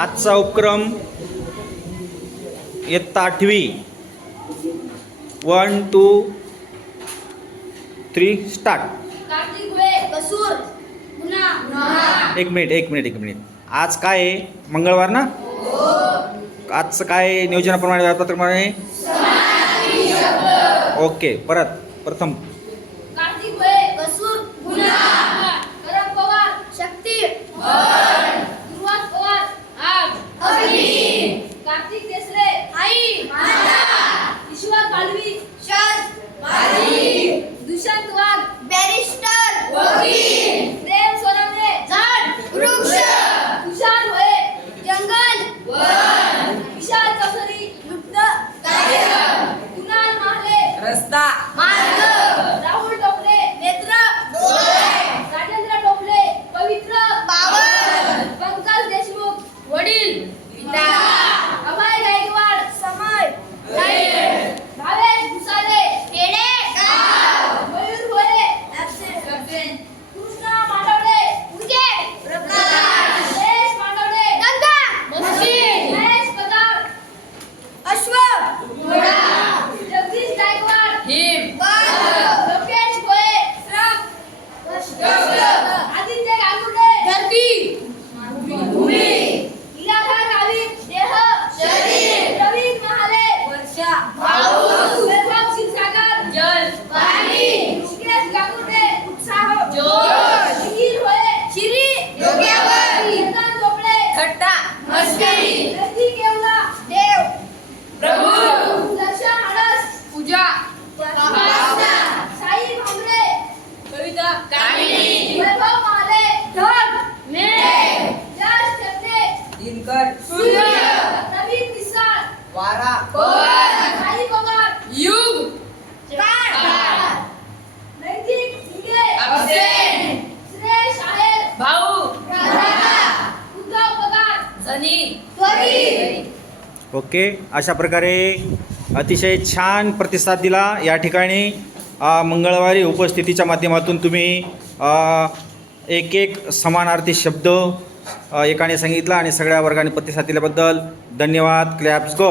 आजचा उपक्रम इयत्ता आठवी वन टू थ्री स्टार्ट एक मिनिट एक मिनिट एक मिनिट. आज काय आहे? मंगळवार ना? आजचं काय नियोजनाप्रमाणे वेळापत्राप्रमाणे ओके परत प्रथम. ओके अशा प्रकारे अतिशय छान प्रतिसाद दिला. या ठिकाणी मंगळवारी उपस्थितीच्या माध्यमातून तुम्ही एक एक समानार्थी शब्द एकाने सांगितला आणि सगळ्या वर्गाने प्रतिसाद दिल्याबद्दल धन्यवाद. क्लॅप्स गो